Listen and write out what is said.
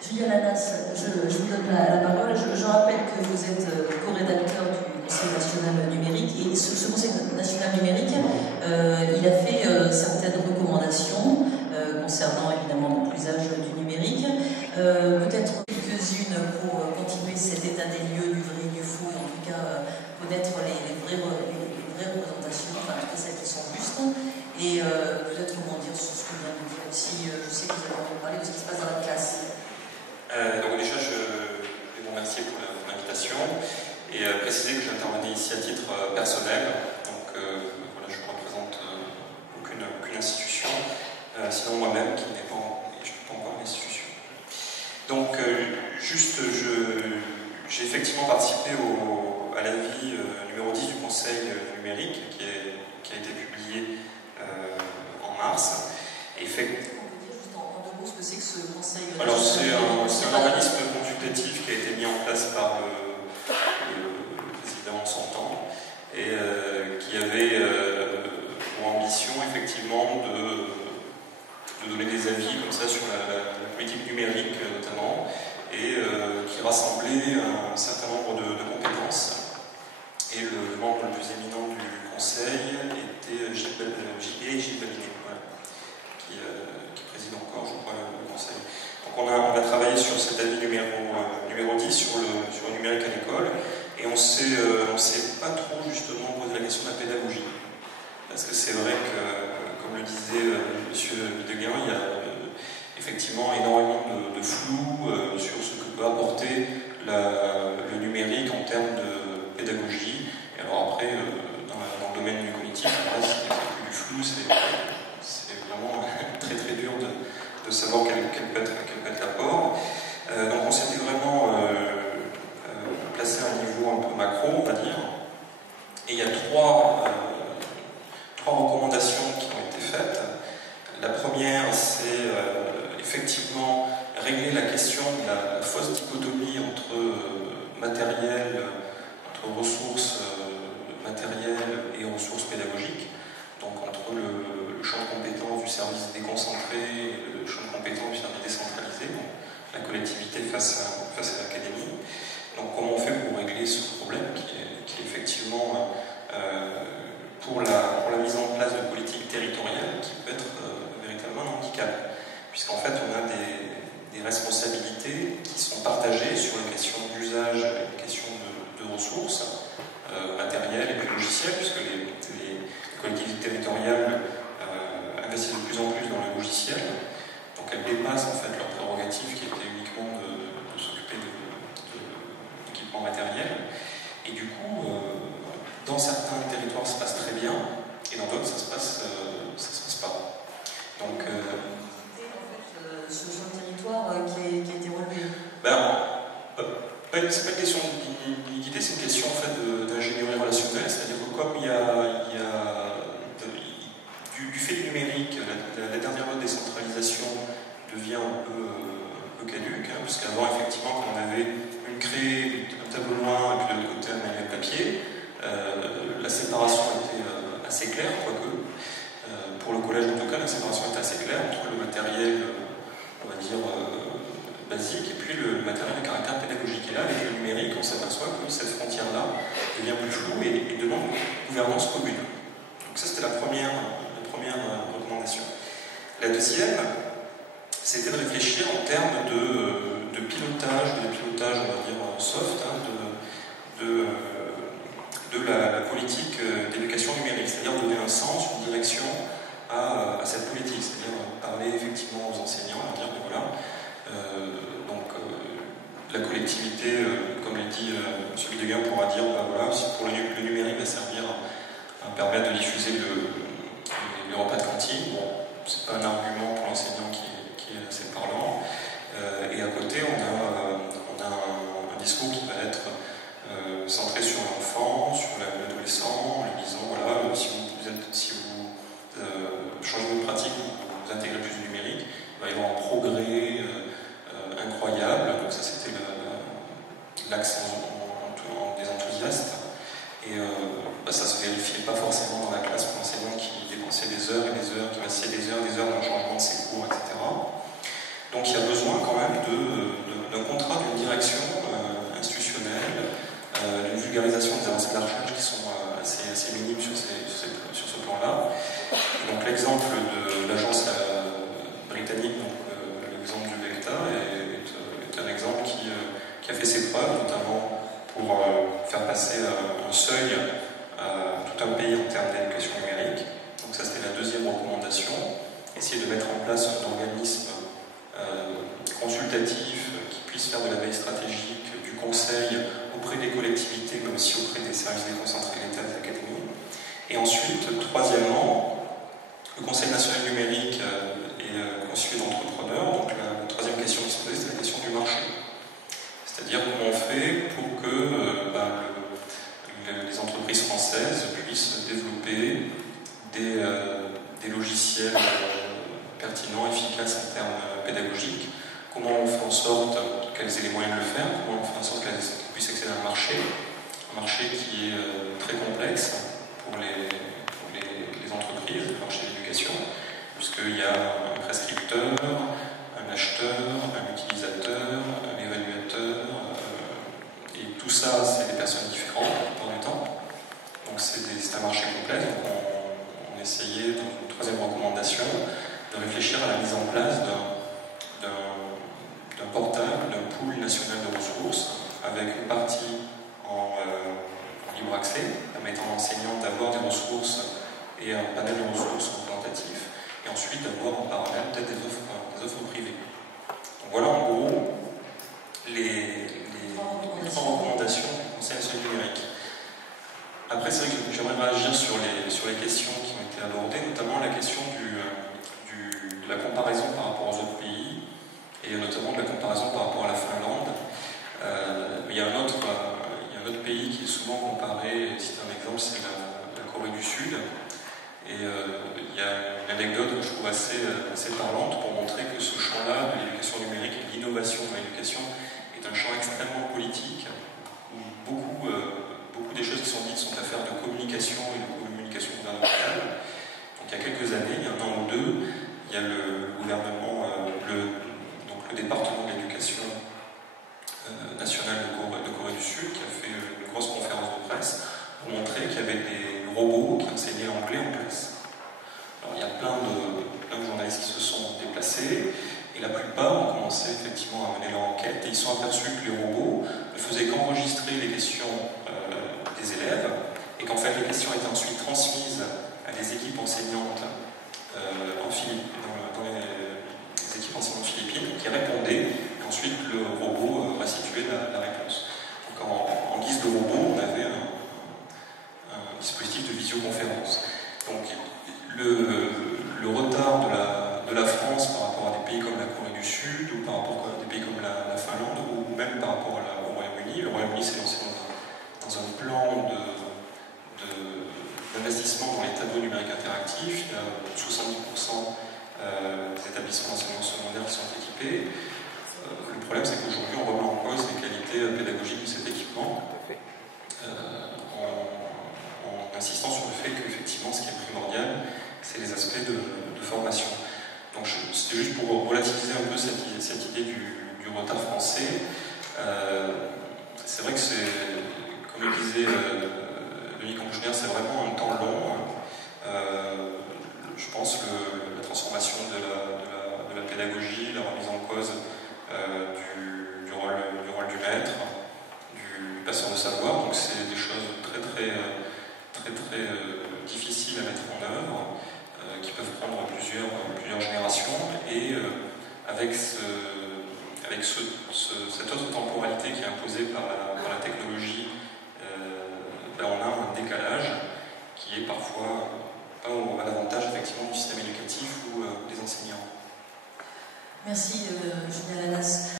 Julien Lanas, je vous donne la parole. Je rappelle que vous êtes co-rédacteur du Conseil national numérique et ce Conseil national numérique, il a fait certaines recommandations concernant évidemment l'usage du numérique. Peut-être quelques-unes pour continuer cet état des lieux du vrai et du faux, en tout cas connaître les vraies représentations, enfin en tout cas celles qui sont justes, et peut-être rebondir sur ce que vient de dire aussi. Je sais que vous avez envie de parler de ce qui se passe dans la classe. Donc déjà, je vais vous remercier pour l'invitation et préciser que j'intervenais ici à titre personnel. Donc voilà, je ne représente aucune institution, sinon moi-même qui n'ai pas, et je ne suis pas encore une institution. Donc j'ai effectivement participé à l'avis numéro 10 du Conseil numérique qui a été publié en mars. Et fait, ce que c'est que ce conseil? Alors c'est un organisme consultatif qui a été mis en place par le président sortant et qui avait pour ambition effectivement de donner des avis comme ça sur la politique numérique notamment et qui rassemblait un certain nombre de compétences. Et le membre le plus éminent du conseil était Gilles Babinet, voilà, qui préside encore, je crois, le conseil. Donc on a travaillé sur cet avis numéro 10 sur le numérique à l'école, et on s'est pas trop justement posé la question de la pédagogie. Parce que c'est vrai que, comme le disait M. Videguin, il y a effectivement énormément de flou sur ce que peut apporter le numérique en termes de pédagogie. Et alors après, dans le domaine du cognitif, il reste du flou, c'est vraiment très très dur de savoir quel peut être l'apport. Donc on s'était vraiment placé à un niveau un peu macro, on va dire. Et il y a trois recommandations qui ont été faites. La première, c'est effectivement régler la question de la fausse dichotomie entre ressources matérielles et ressources pédagogiques. Donc entre le champ de compétences du service déconcentré et le champ de compétences du service décentralisé, donc la collectivité face à l'académie. Donc comment on fait pour régler ce problème qui est effectivement pour la mise en place de politiques territoriales qui peut être véritablement un handicap, puisqu'en fait on a des responsabilités qui sont partagées sur les questions d'usage et les questions de ressources matérielles et puis logicielles, puisque les collectivités territoriales investissent de plus en plus dans le logiciel, donc elles dépassent en fait leurs prérogatives qui étaient uniquement de s'occuper d'équipements matériels. Et du coup, dans certains territoires ça se passe très bien, et dans d'autres ça se passe pas. Donc, ce territoire qui a été relevé. C'est pas une question d'iniquité, c'est une question en fait d'ingénierie relationnelle, c'est-à-dire que comme il y a du fait du numérique, la dernière loi de décentralisation devient un peu caduque, hein, puisqu'avant effectivement quand on avait une craie, un tableau noir et puis de l'autre côté un manuel papier, la séparation était assez claire, quoique pour le collège en tout cas la séparation était assez claire entre le matériel, on va dire, basique, et puis le matériel à caractère pédagogique. Et là, avec le numérique, on s'aperçoit que cette frontière-là devient plus floue et demande une gouvernance commune. Donc ça, c'était la première recommandation. La deuxième, c'était de réfléchir en termes de pilotage, on va dire, soft, hein, de la politique d'éducation numérique, c'est-à-dire donner un sens, une direction à cette politique, c'est-à-dire parler effectivement aux enseignants, leur dire, voilà, la collectivité, comme l'a dit M. Videguin, pourra dire, voilà, pour le numérique va servir à permettre de diffuser le repas de cantine. Bon, c'est pas un argument pour l'enseignant qui est assez parlant. Et à côté, on a un discours qui va être centré sur l'enfant, sur l'adolescent, en lui disant, voilà, si vous changez votre pratique, vous intégrez plus du numérique, il va y avoir un progrès incroyable. Donc ça, c'était l'axe des enthousiastes. Et ça ne se vérifiait pas forcément dans la classe pour l'enseignant qui dépensait des heures et des heures, qui passait des heures dans le changement de ses passer un seuil à tout un pays en termes d'éducation numérique. Donc ça, c'était la deuxième recommandation. Essayer de mettre en place un organisme consultatif qui puisse faire de la veille stratégique, du conseil auprès des collectivités, mais aussi auprès des services déconcentrés de l'État et des académies. Et ensuite, troisièmement, le Conseil national numérique est constitué d'entrepreneurs. Donc la troisième question qui se posait, c'est la question du marché. C'est-à-dire comment on fait pour que les entreprises françaises puissent développer des logiciels pertinents, efficaces en termes pédagogiques. Comment on fait en sorte qu'elles aient les moyens de le faire, comment on fait en sorte qu'elles puissent accéder à un marché qui est très complexe pour les entreprises, le marché de l'éducation, puisqu'il y a un prescripteur, un acheteur, un utilisateur, un évaluateur, et tout ça, c'est des personnes différentes la plupart du temps. Donc c'est un marché complexe. Donc on essayait, dans une troisième recommandation, de réfléchir à la mise en place d'un portail, d'un pool national de ressources, avec une partie en libre accès, permettant à l'enseignant d'avoir des ressources et un panel de ressources représentatifs, et ensuite d'avoir en parallèle peut-être des offres privées. Donc voilà en gros les trois recommandations du Conseil national numérique. Après, c'est vrai que j'aimerais réagir sur les questions qui ont été abordées, notamment la question de la comparaison par rapport aux autres pays, et notamment de la comparaison par rapport à la Finlande. Il y a un autre pays qui est souvent comparé, c'est un exemple, c'est la Corée du Sud. Et il y a une anecdote que je trouve assez parlante pour montrer que ce champ-là de l'éducation numérique et de l'innovation dans l'éducation est un champ extrêmement politique, où beaucoup des choses qui sont dites sont affaires de communication et de communication gouvernementale. Donc il y a quelques années, il y a un an ou deux, il y a le gouvernement, le département de l'éducation nationale de Corée du Sud qui a fait une grosse conférence de presse pour montrer qu'il y avait des robots qui enseignaient l'anglais en classe. Alors il y a plein de journalistes qui se sont déplacés et la plupart ont commencé effectivement à mener leur enquête et ils sont aperçus que les robots ne faisaient qu'enregistrer les questions des élèves et qu'en fait les questions étaient ensuite transmises à des équipes enseignantes dans les équipes enseignantes philippines qui répondaient et ensuite le robot restituait la réponse. Donc en guise de robot, on avait un dispositif de visioconférence. Donc le retard de la France par rapport à des pays comme la Corée du Sud ou par rapport à des pays comme la Finlande ou même par rapport au Royaume-Uni. Le Royaume-Uni s'est lancé dans un plan d'investissement dans les tableaux numériques interactifs. Il y a 70% des établissements d'enseignement secondaire qui sont équipés. Le problème, c'est qu'aujourd'hui, on remet en cause les qualités pédagogiques de cet équipement en insistant sur le fait qu'effectivement, ce qui est primordial, c'est les aspects de formation. Donc, c'était juste pour relativiser un peu cette idée du retard français. C'est vrai que comme le disait Denis Kongenier, c'est vraiment un temps long. Je pense que la transformation de la pédagogie, la remise en cause du rôle du maître, du passeur de savoir, donc c'est des choses très difficiles à mettre en œuvre, qui peuvent prendre plusieurs générations, et avec cette autre temporalité qui est imposée par la technologie, on a un décalage qui est parfois pas à l'avantage effectivement du système éducatif ou des enseignants. Merci Julien Lanas.